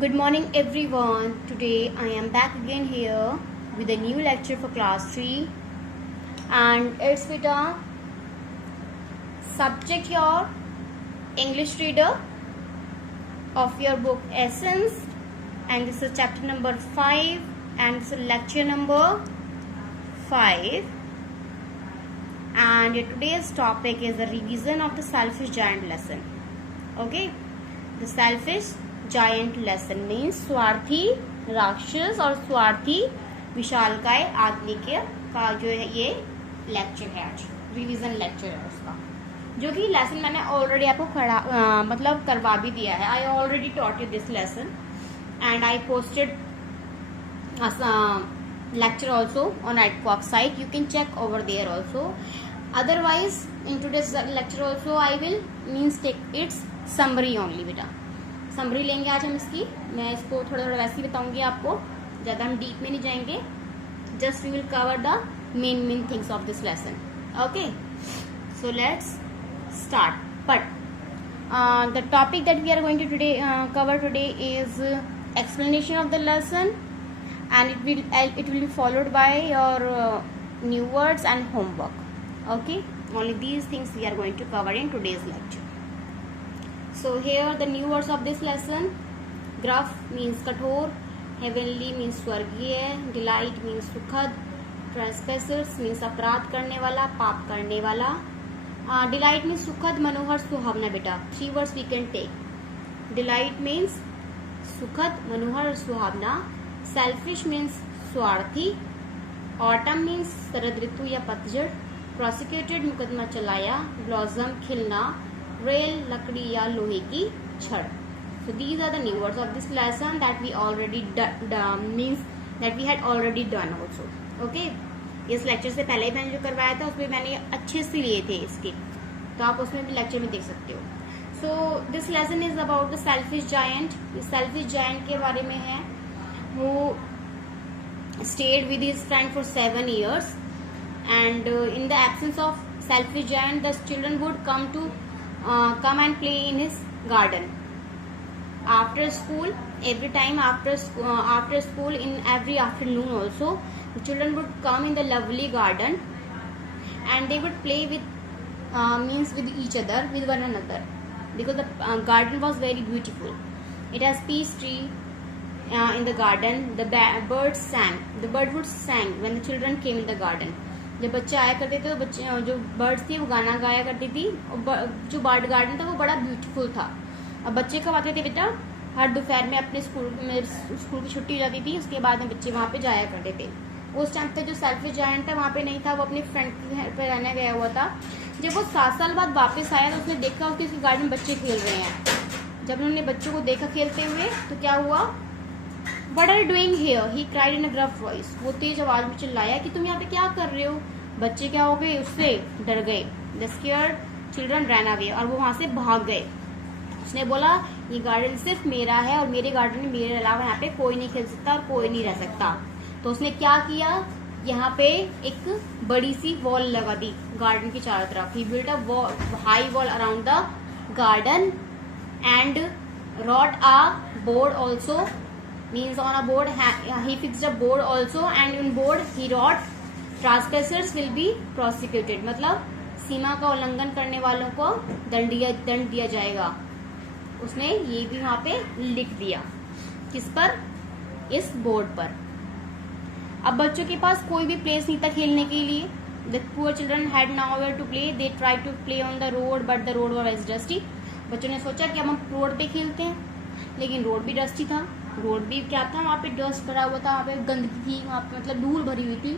Good morning everyone. Today I am back again here with a new lecture for class 3 and it's with a subject your English reader of your book Essence, and this is chapter number 5 and this is lecture number 5, and today's topic is the revision of the selfish giant lesson. Okay, the selfish giant lesson means स्वार्थी राक्षस और स्वार्थी विशालकाय आदमी का जो है ये लेक्चर है, आज रिवीजन लेक्चर है उसका, जो कि लेसन मैंने ऑलरेडी आपको मतलब करवा भी दिया है. I already taught you this lesson and I posted lecture also on edquack site. You can check over there also. Otherwise in today's lecture also I will means take its summary only. बेटा summary लेंगे आज हम इसकी. मैं इसको थोड़ा थोड़ा वैसे ही बताऊंगी आपको, ज़्यादा हम डीप में नहीं जाएंगे. Just we will cover the main things of this lesson. Okay, so let's start. But the topic that we are going to today cover today is explanation of the lesson and it will be followed by your new words and homework. Okay, only these things we are going to cover in today's lecture. So here the new words of this lesson: gruff means कठोर, heavenly means स्वर्गीय, delight means सुखद, transgressors means अपराध करने वाला, पाप करने वाला. Delight means सुखद, मनोहर, सुहावना. बेटा 3 words we can take. Delight means सुखद, मनोहर और सुहावना. Selfish means स्वार्थी. Autumn means शरद ऋतु या पतझड़. Prosecuted मुकदमा चलाया. Blossom खिलना. Rail लकड़ी या लोहे की छड़. So these are the new words of this lesson that we already means that we had already done also. Okay, इस लेक्चर से पहले मैंने जो करवाया था उसमें मैंने अच्छे से लिए थे इसके, तो आप उसमें भी लेक्चर में देख सकते हो. So this lesson is about the selfish giant. इस selfish giant के बारे में है, who stayed with his friend for 7 years and in the absence of selfish giant the children would come and play in his garden after school. Every time after school in every afternoon also the children would come in the lovely garden and they would play with with each other, with one another, because the garden was very beautiful. It has peach tree in the garden. The birds would sang when the children came in the garden. जब बच्चे आया करते थे तो बच्चे जो birds थी वो गाना गाया करती थी. जो बर्ड गार्डन था वो बड़ा ब्यूटीफुल था. अब बच्चे कब आते थे बेटा? हर दोपहर में अपने स्कूल की छुट्टी हो जाती थी, उसके बाद में बच्चे वहाँ पे जाया करते थे. उस टाइम तक जो सेल्फिश जायंट था वहाँ पे नहीं था, वो अपने फ्रेंड के घर पे रहने गया हुआ था. जब वो 7 साल बाद वापस आया तो उसने देखा कि उसके गार्डन में बच्चे खेल रहे हैं. जब उन्होंने बच्चों को देखा खेलते हुए तो क्या हुआ? What are you doing here? He cried in a gruff voice. वो तेज आवाज में चिल्लाया कि तुम यहाँ पे क्या कर रहे हो. बच्चे क्या हो गए? उससे डर गए. The scared children ran away. और वो वहां से भाग गए. उसने बोला ये गार्डन सिर्फ मेरा है और मेरे गार्डन में मेरे अलावा यहाँ पे कोई नहीं खेल सकता और कोई नहीं रह सकता. तो उसने क्या किया? यहाँ पे एक बड़ी सी वॉल लगा दी गार्डन की चारों तरफ. He built a high wall around the garden and wrote a board also. Means on a board he fixed a board also and on board he wrote transgressors will be prosecuted. मतलब सीमा का उल्लंघन करने वालों को दंड दिया जाएगा. उसने ये भी वहां पे लिख दिया. किस पर? इस बोर्ड पर. अब बच्चों के पास कोई भी प्लेस नहीं था खेलने के लिए. The poor children had nowhere to play. They tried to play on the road but the road was dusty. बच्चों ने सोचा कि अब हम रोड पे खेलते हैं, लेकिन रोड भी डस्टी था. रोड भी क्या था? वहाँ पे डस्ट भरा हुआ था, वहाँ पे गंदगी थी, वहाँ पे मतलब धूल भरी हुई थी.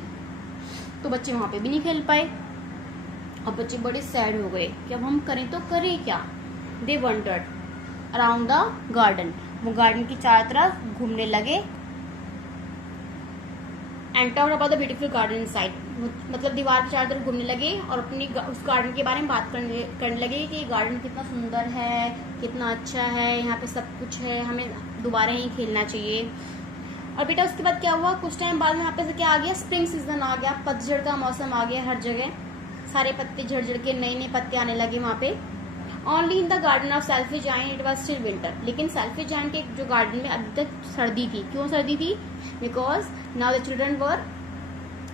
तो बच्चे वहाँ पे भी नहीं खेल पाए. अब बच्चे बड़े सैड हो गए कि अब हम करें तो करें क्या. दे वंडर्ड अराउंड द गार्डन. वो गार्डन की चारों तरफ घूमने लगे. And talked about the beautiful garden inside. मतलब दीवार की चारों तरफ घूमने लगे और अपनी उस गार्डन के बारे में बात करने लगे कि गार्डन कितना सुंदर है, कितना अच्छा है, यहाँ पे सब कुछ है, हमें दोबारा ही खेलना चाहिए. और बेटा उसके बाद क्या हुआ? कुछ टाइम बाद में यहाँ पे से क्या आ गया? स्प्रिंग सीजन आ गया. पतझड़ का मौसम आ गया. हर जगह सारे पत्ते झड़ झड़ के नए नए पत्ते आने लगे वहाँ पे. Only in the garden of selfie giant it was still winter. लेकिन सेल्फी जायंट के जो गार्डन में अभी तक सर्दी थी। क्यों सर्दी थी? Because now the children were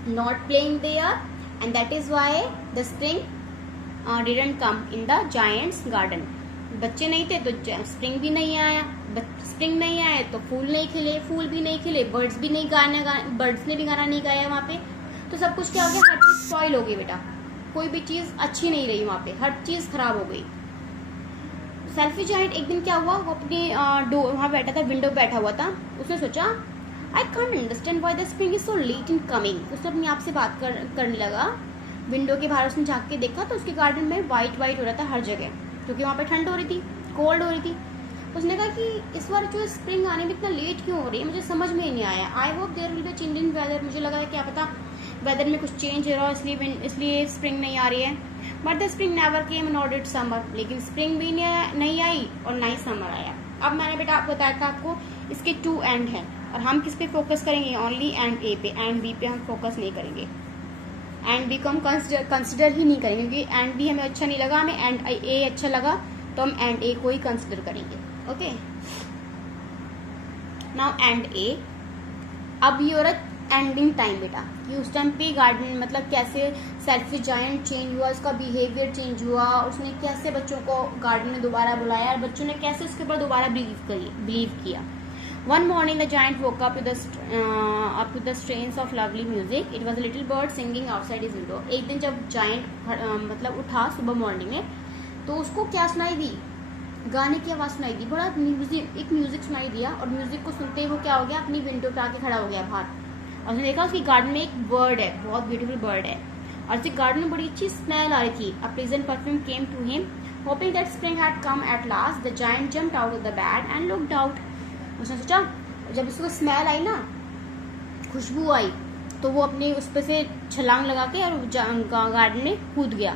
not playing there and that is why the spring didn't come in the giant's garden. बच्चे नहीं थे तो स्प्रिंग भी नहीं आया, स्प्रिंग नहीं आए तो फूल नहीं खिले, फूल भी नहीं खिले, बर्ड्स भी नहीं बर्ड्स ने भी गाना नहीं गाया वहाँ पे। तो सब कुछ क्या हो गया? हर चीज स्पॉइल हो गई बेटा, कोई भी चीज अच्छी नहीं रही वहाँ पे, हर चीज खराब हो गई। सेल्फी जायंट एक दिन क्या हुआ, वो अपनी वहाँ बैठा था, विंडो पे बैठा हुआ था। उसने सोचा I can't understand why the spring is so let in coming. उसने अपने आप से बात करने लगा। विंडो के बाहर उसने झाँक के देखा तो उसके गार्डन में व्हाइट हो रहा था हर जगह, क्योंकि वहाँ पे ठंड हो रही थी, कोल्ड हो रही थी। उसने कहा कि इस बार जो स्प्रिंग आने में इतना लेट क्यों हो रही है, मुझे समझ में ही नहीं आया। I hope there will be change in weather. मुझे लगा है क्या पता वेदर में कुछ चेंज हो रहा हो, इसलिए स्प्रिंग नहीं आ रही है। But the spring never came nor did summer. लेकिन स्प्रिंग भी नहीं आई और ना ही समर आया। अब मैंने बेटा आपको बताया था आपको इसके 2 एंड हैं और हम किस पे फोकस करेंगे? ओनली एंड ए पे, एंड बी पे हम फोकस नहीं करेंगे। एंड बी को हम कंसिडर ही नहीं करेंगे, क्योंकि एंड बी हमें अच्छा नहीं लगा, हमें एंड ए अच्छा लगा, तो हम एंड ए को ही कंसिडर करेंगे। ओके, नाउ एंड ए। अब ये हो रहा एंडिंग टाइम बेटा, कि उस टाइम पे गार्डन मतलब कैसे सेल्फी जायंट चेंज हुआ, उसका बिहेवियर चेंज हुआ, उसने कैसे बच्चों को गार्डन में दोबारा बुलाया और बच्चों ने कैसे उसके ऊपर दोबारा बिलीव किया। One morning the giant woke up to the strains of lovely music. It was a little bird singing outside his window. एक दिन जब giant मतलब उठा सुबह मॉर्निंग में, तो उसको क्या सुनाई दी? गाने की आवाज़ सुनाई दी। बड़ा म्यूजिक सुनाई दिया और म्यूजिक को सुनते ही वो क्या हो गया? अपनी विंडो पे आके खड़ा हो गया बाहर। और उसने देखा उसकी गार्डन में एक बर्ड है, बहुत ब्यूटीफुल बर्ड है, और उसके गार्डन में बड़ी अच्छी स्मेल आ रही थी। A pleasant perfume came to him. Hoping that spring had come at last, the giant jumped out of the bed and looked out. उसने सोचा, जब उसको स्मेल आई ना, खुशबू आई, तो वो अपने उस पर से छलांग लगा के और गार्डन में कूद गया।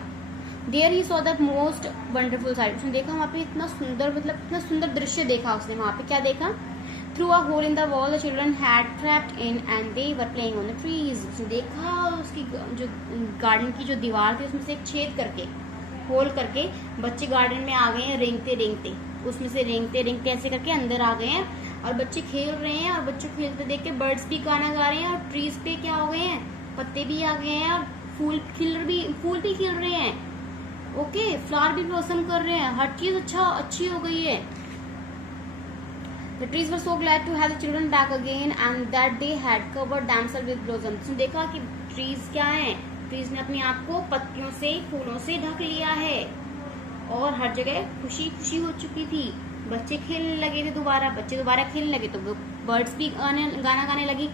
There he saw the most wonderful sight. उसने देखा वहाँ पे इतना सुंदर, मतलब इतना सुंदर दृश्य देखा उसने वहाँ पे। क्या देखा? Through a hole in the wall the children had trapped in and they were playing on the trees. उसने देखा उसकी जो गार्डन की जो दीवार थी उसमें से एक छेद करके, होल करके बच्चे गार्डन में आ गए हैं, रेंगते उसमें से रेंगते ऐसे करके अंदर आ गए हैं और बच्चे खेल रहे हैं। और बच्चों को खेलते देख के बर्ड्स भी गाना गा रहे हैं और ट्रीज पे क्या हो गए हैं? पत्ते भी आ गए हैं और फूल भी खिल रहे हैं। ओके, फ्लावर भी ब्लॉसम कर रहे हैं, हर चीज अच्छी हो गई है। The trees were so glad to have the children back again and that they had covered themselves with blossoms. उसने देखा कि ट्रीज क्या हैं? ट्रीज ने अपने आप को पत्तियों से, फूलों से ढक लिया है और हर जगह खुशी हो चुकी थी। बच्चे खेलने लगे थे दोबारा, खेलने लगे तो बर्ड्स भी गाना गाने लगी।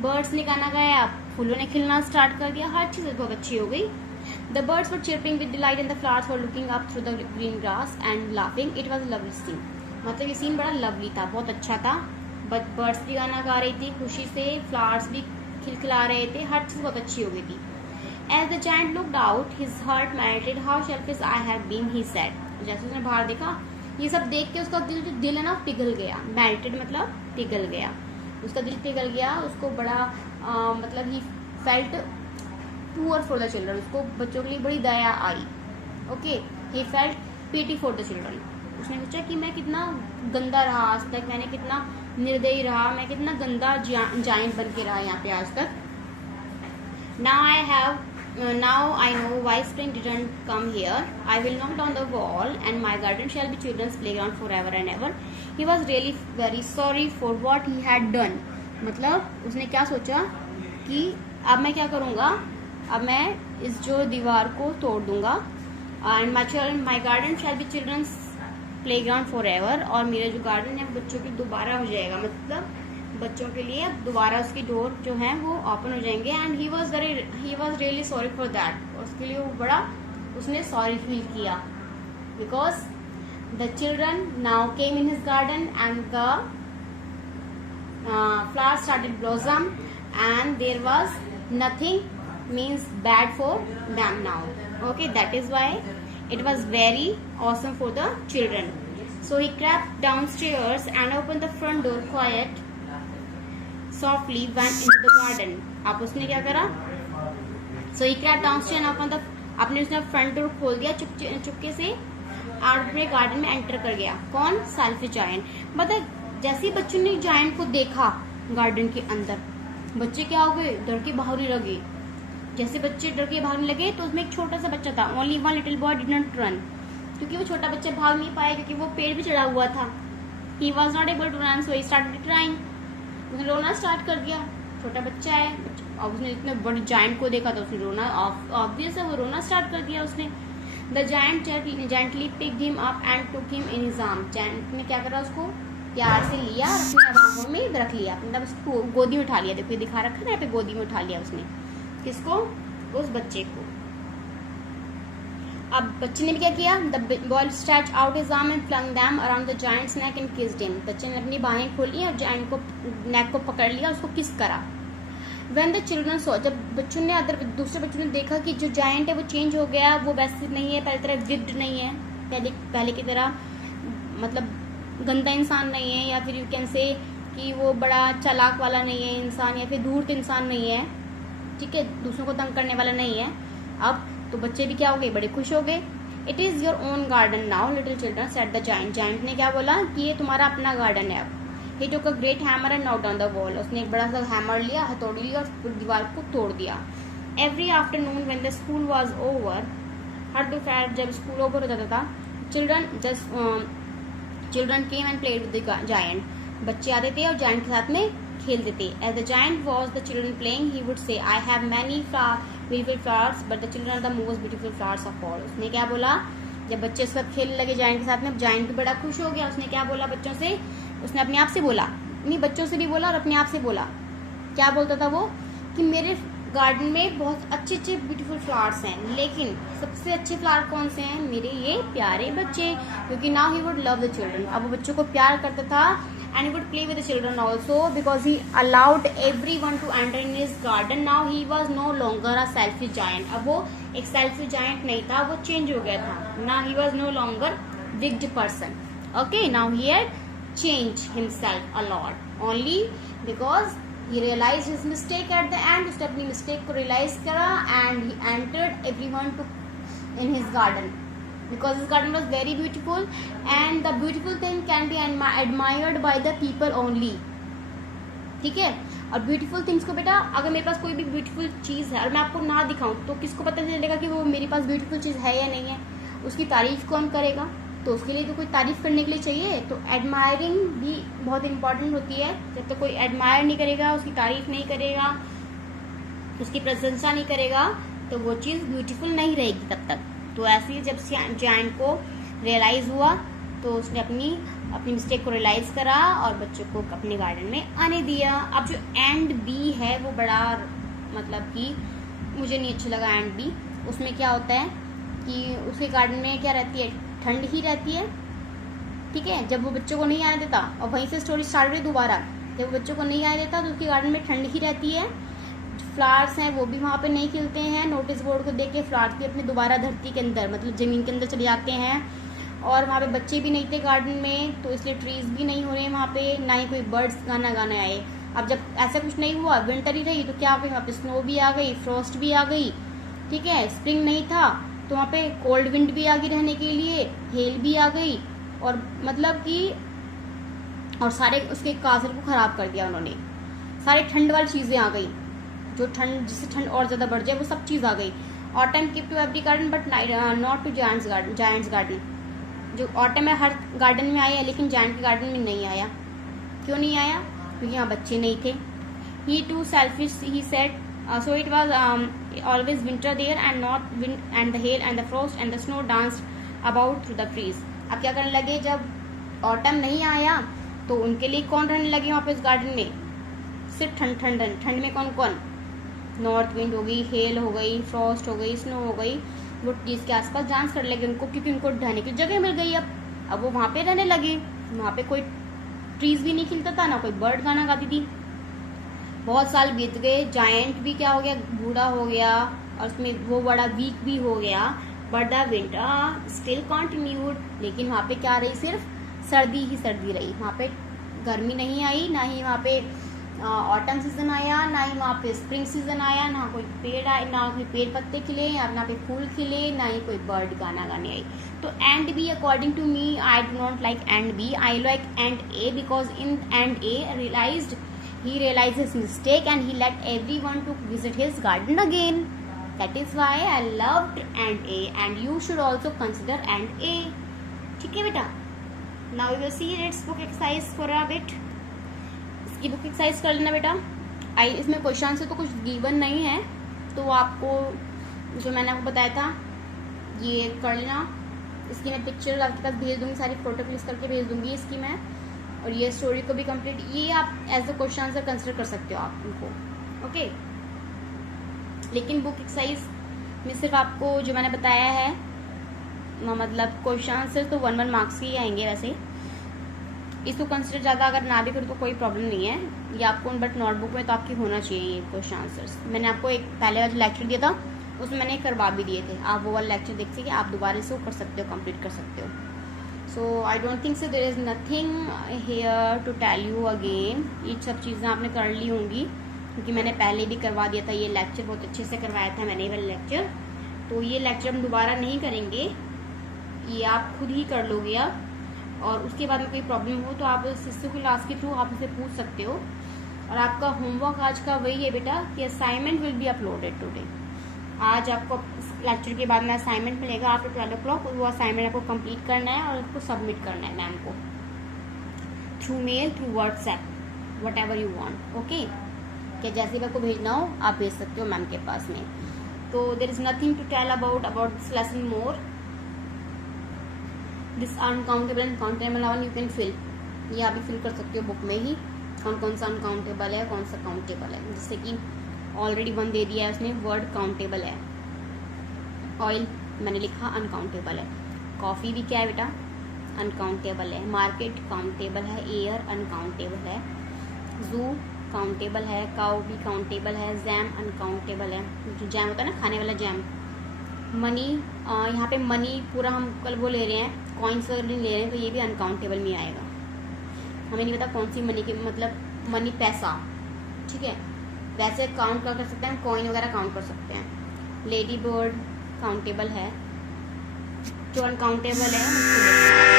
बर्ड्स ने गाना गाया, फूलों ने खिलना स्टार्ट कर दिया, हर चीज बहुत अच्छी हो गई। The birds were chirping with delight and the flowers were looking up through the green grass and laughing. It was a lovely scene. मतलब ये सीन बड़ा लवली था, बहुत अच्छा था। बर्ड्स भी गाना गा रही थी खुशी से, फ्लावर्स भी खिलखिला रहे थे, हर चीज बहुत अच्छी हो गई थी। As the giant looked out, his heart melted. How selfish I have been, he said. जैसे उसने बाहर देखा, ये सब देख के उसका दिल है ना पिघल गया। मेल्टेड मतलब पिघल गया, उसका दिल पिघल गया। उसको बड़ा मतलब he felt poor for the children, उसको बच्चों के लिए बड़ी दया आई। Okay, he felt pity for the children. उसने सोचा कि मैं कितना गंदा रहा आज तक, मैंने कितना निर्दयी रहा, मैं कितना गंदा जायंट बन के रहा यहाँ पे आज तक। Now I know why spring didn't come here. I will knock down the wall and my garden shall be children's playground forever and ever. He was really very sorry for what he had done. मतलब उसने क्या सोचा कि अब मैं क्या करूँगा, अब मैं इस जो दीवार को तोड़ दूंगा and my garden shall be children's playground forever, और मेरा जो गार्डन है बच्चों की दोबारा हो जाएगा, मतलब बच्चों के लिए दोबारा उसकी डोर जो है वो ओपन हो जाएंगे। And he was really sorry for that. उसके लिए वो बड़ा उसने सॉरी फील किया, because the children now came in his garden and the flower started blossom and there was nothing means bad for them now. Okay, that is why it was very awesome for the children. So he crept downstairs and opened the front door quiet softly went into the garden. अब उसने क्या करा? So he crept downstairs and opened the, अपने उसने front door खोल दिया चुपके से अपने गार्डन में एंटर कर गया। कौन? Selfish giant. मतलब जैसे ही बच्चों ने जायंट को देखा गार्डन के अंदर, बच्चे क्या हो गए? डर के भागने लगे। जैसे बच्चे डर के भागने लगे तो उसमें एक छोटा सा बच्चा था, only one little boy did not run, क्योंकि वो छोटा बच्चा भाग नहीं पाया क्योंकि वो पेड़ पे चढ़ा हुआ था। He was not able to run, so he started crying. उसने रोना स्टार्ट कर दिया। छोटा बच्चा है और उसने इतने बड़े जायंट को देखा तो उसने रोना, ऑब्वियस है वो रोना स्टार्ट कर दिया उसने। The giant gently picked him up and took him in his arm. Giant ने क्या करा? उसको प्यार से लिया और अपने बाहों में रख लिया, मतलब उसको गोदी में उठा लिया। देखो दिखा रखा है यहाँ पे, गोदी में उठा लिया उसने। किसको? उस बच्चे को। अब बच्चे ने भी क्या किया? The boy stretch out his arm and flung them around the giant's neck and kissed him. बच्चे ने अपनी बाहें खोली और जायंट को नेक को पकड़ लिया, उसको किस करा। When the children saw, जब बच्चों ने दूसरे बच्चों ने देखा कि जो जायंट है वो चेंज हो गया, वो वैसे नहीं है, पहले तरह विक्ड नहीं है, पहले की तरह मतलब गंदा इंसान नहीं है, या फिर यू कैन से कि वो बड़ा चालाक वाला नहीं है इंसान, या फिर धूर्त इंसान नहीं है, ठीक है, दूसरों को तंग करने वाला नहीं है। अब तो बच्चे भी क्या हो गए? बड़े खुश हो गए। It is your own garden now little children said the giant. Giant ने क्या बोला? कि ये तुम्हारा अपना गार्डन है अब। He took a great hammer and knocked on the wall. उसने एक बड़ा सा हैमर लिया, हथौड़ी लिया और पूरी दीवार को तोड़ दिया। Every afternoon when the school was over, हर दोपहर जब स्कूल ओवर हो जाता था, children came and played with the giant. बच्चे आते थे और जायंट के साथ में खेलते थे। As the giant was the children playing, he would say, I have many beautiful flowers, but the children are the most beautiful flowers of all. उसने क्या बोला? जब बच्चे इस वक्त खेलने लगे जायंट के साथ में, जायंट भी बड़ा खुश हो गया। उसने क्या बोला बच्चों से? उसने अपने आप से बोला, नहीं बच्चों से भी बोला और अपने आप से बोला। क्या बोलता था वो? कि मेरे गार्डन में बहुत अच्छे अच्छे ब्यूटीफुल फ्लावर्स हैं, लेकिन सबसे अच्छे फ्लावर कौन से हैं? मेरे ये प्यारे बच्चे। क्योंकि now he would love the children. अब वो बच्चों को प्यार करता था, and he would play with the children also because he allowed everyone to enter in his garden. Now he was no longer a selfish giant. अब वो एक सेल्फिश जायंट नहीं था, वो चेंज हो गया था। Now he was no longer wicked person. Okay, now he had changed himself a lot only because he realized his mistake at the end. उसने अपनी mistake को realize करा and he entered everyone to in his garden because his garden was very beautiful and the beautiful thing can be admired by the people only. ठीक है? और beautiful things को बेटा, अगर मेरे पास कोई भी beautiful चीज़ है और मैं आपको ना दिखाऊं तो किसको पता चलेगा कि वो मेरे पास beautiful चीज़ है या नहीं है? उसकी तारीफ कौन करेगा? तो उसके लिए तो कोई तारीफ करने के लिए चाहिए। तो एडमायरिंग भी बहुत इंपॉर्टेंट होती है। जब तक कोई एडमायर नहीं करेगा, उसकी तारीफ नहीं करेगा, उसकी प्रशंसा नहीं करेगा, तो वो चीज़ ब्यूटीफुल नहीं रहेगी तब तक। तो ऐसे ही जब जायंट को रियलाइज़ हुआ तो उसने अपनी मिस्टेक को रियलाइज़ करा और बच्चों को अपने गार्डन में आने दिया। अब जो एंड बी है वो बड़ा मतलब कि मुझे नहीं अच्छा लगा एंड बी। उसमें क्या होता है कि उसके गार्डन में क्या रहती है? ठंड ही रहती है। ठीक है, जब वो बच्चों को नहीं आने देता, और वहीं से स्टोरी स्टार्ट हुई दोबारा, जब वो बच्चों को नहीं आने देता तो उसके गार्डन में ठंड ही रहती है। फ्लावर्स हैं वो भी वहाँ पे नहीं खिलते हैं। नोटिस बोर्ड को देख के फ्लावर्स भी अपने दोबारा धरती के अंदर मतलब ज़मीन के अंदर चले जाते हैं। और वहाँ पे बच्चे भी नहीं थे गार्डन में, तो इसलिए ट्रीज भी नहीं हो रहे हैं वहाँ पे, ना ही कोई बर्ड्स गाना गाने आए। अब जब ऐसा कुछ नहीं हुआ, विंटर ही रही, तो क्या हो गई? वहाँ पे स्नो भी आ गई, फ्रॉस्ट भी आ गई। ठीक है, स्प्रिंग नहीं था तो वहाँ पे कोल्ड विंड भी आ गई रहने के लिए, हेल भी आ गई, और मतलब कि और सारे उसके काजल को ख़राब कर दिया उन्होंने। सारी ठंड वाली चीज़ें आ गई, जो ठंड जिससे ठंड और ज़्यादा बढ़ जाए वो सब चीज़ आ गई। Autumn keep to every garden but not to giant's garden. जो ऑटम है हर गार्डन में आया है, लेकिन जायंट के गार्डन में नहीं आया। क्यों नहीं आया? क्योंकि यहाँ बच्चे नहीं थे। He too selfish he said, so it was always winter there and not wind and the hail and the frost and the snow danced about through the trees. अब क्या करने लगे? जब ऑटम नहीं आया तो उनके लिए कौन रहने लगे वहाँ पे इस गार्डन में? सिर्फ ठंड में कौन कौन? नॉर्थ विंड हो गई, हेल हो गई, फ्रॉस्ट हो गई, स्नो हो गई। वो ट्रीज के आसपास डांस करने लगे उनको, क्योंकि उनको रहने की जगह मिल गई। अब वो वहाँ पे रहने लगे। वहाँ पे कोई ट्रीज भी नहीं खिलता था, ना कोई बर्ड गाना गाती थी। बहुत साल बीत गए, जायंट भी क्या हो गया? बूढ़ा हो गया, और उसमें वो बड़ा वीक भी हो गया। But the winter still continued. लेकिन वहाँ पे क्या रही? सिर्फ सर्दी ही सर्दी रही। वहाँ पे गर्मी नहीं आई, ना ही वहाँ पे ऑटम सीजन आया, ना ही वहाँ पे स्प्रिंग सीजन आया, ना कोई पेड़ आए, ना कोई पेड़ पत्ते खिले, ना पे फूल खिले, ना ही कोई बर्ड गाना गाने आई. तो end B according to me I do not like end B, I like end A, because in end A he realized his mistake and he let everyone to visit his garden again. That is why I loved and A, and you should also consider and A. ठीक है बेटा. Now we will see its book exercise for a bit. इसकी book exercise कर लेना बेटा. इसमें question से तो कुछ गिवन नहीं है, तो आपको जो मैंने आपको बताया था ये कर लेना. इसकी मैं पिक्चर आपके पास भेज दूंगी, सारी फोटो क्लिक करके भेज दूंगी इसकी मैं. और ये स्टोरी को भी कंप्लीट, ये आप as a question answer consider कर सकते हो आप इनको. ओके. लेकिन बुक एक्सरसाइज में सिर्फ आपको जो मैंने बताया है मतलब क्वेश्चन आंसर तो 1 मार्क्स ही आएंगे. वैसे इसको कंसिडर ज़्यादा अगर ना भी करो तो कोई प्रॉब्लम नहीं है. ये आपको बट नोटबुक में तो आपकी होना चाहिए ये क्वेश्चन आंसर्स. मैंने आपको एक पहले वाला लेक्चर दिया था, उसमें मैंने करवा भी दिए थे. आप वो वाला लेक्चर देख सकते, आप दोबारा से वो कर सकते हो, कंप्लीट कर सकते हो. So I don't think so there is nothing here to tell you again. ये सब चीज़ें आपने कर ली होंगी क्योंकि मैंने पहले भी करवा दिया था. ये लेक्चर बहुत अच्छे से करवाया था मैंने वाला लेक्चर. तो ये लेक्चर हम दोबारा नहीं करेंगे, ये आप खुद ही कर लोगे अब. और उसके बाद में कोई प्रॉब्लम हो तो आप सिस्टम क्लास के थ्रू आप उसे पूछ सकते हो. और आपका होमवर्क आज का वही है बेटा कि assignment will be uploaded today. आज आपको लेक्चर के बाद में असाइनमेंट मिलेगा आफ्टर 12 o'clock. वो असाइनमेंट आपको कंप्लीट करना है और उसको सबमिट करना है मैम को through mail, through WhatsApp, whatever you want. Okay. क्या जैसे भी आपको भेजना हो आप भेज सकते हो मैम के पास में. तो there is nothing to tell about this lesson more. This uncountable and countable one you can fill. ये आप भी फिल कर सकते हो बुक में ही, कौन कौन सा अनकाउंटेबल है, कौन सा काउंटेबल है. जैसे कि ऑलरेडी 1 दे दिया है उसने, वर्ड काउंटेबल है. ऑयल मैंने लिखा अनकाउंटेबल है. कॉफ़ी भी क्या है बेटा, अनकाउंटेबल है. मार्केट काउंटेबल है. एयर अनकाउंटेबल है. जू काउंटेबल है. काउ भी काउंटेबल है. जैम अनकाउंटेबल है, जो जैम होता है ना खाने वाला जैम. मनी, यहाँ पे मनी पूरा हम कल वो ले रहे हैं, कॉइन्स वगैरह नहीं ले रहे हैं, तो ये भी अनकाउंटेबल में आएगा. हमें नहीं पता कौन सी मनी के मतलब मनी पैसा. ठीक है. वैसे काउंट कर सकते हैं, कॉइन वगैरह काउंट कर सकते हैं. लेडी बर्ड काउंटेबल है. जो अनकाउंटेबल है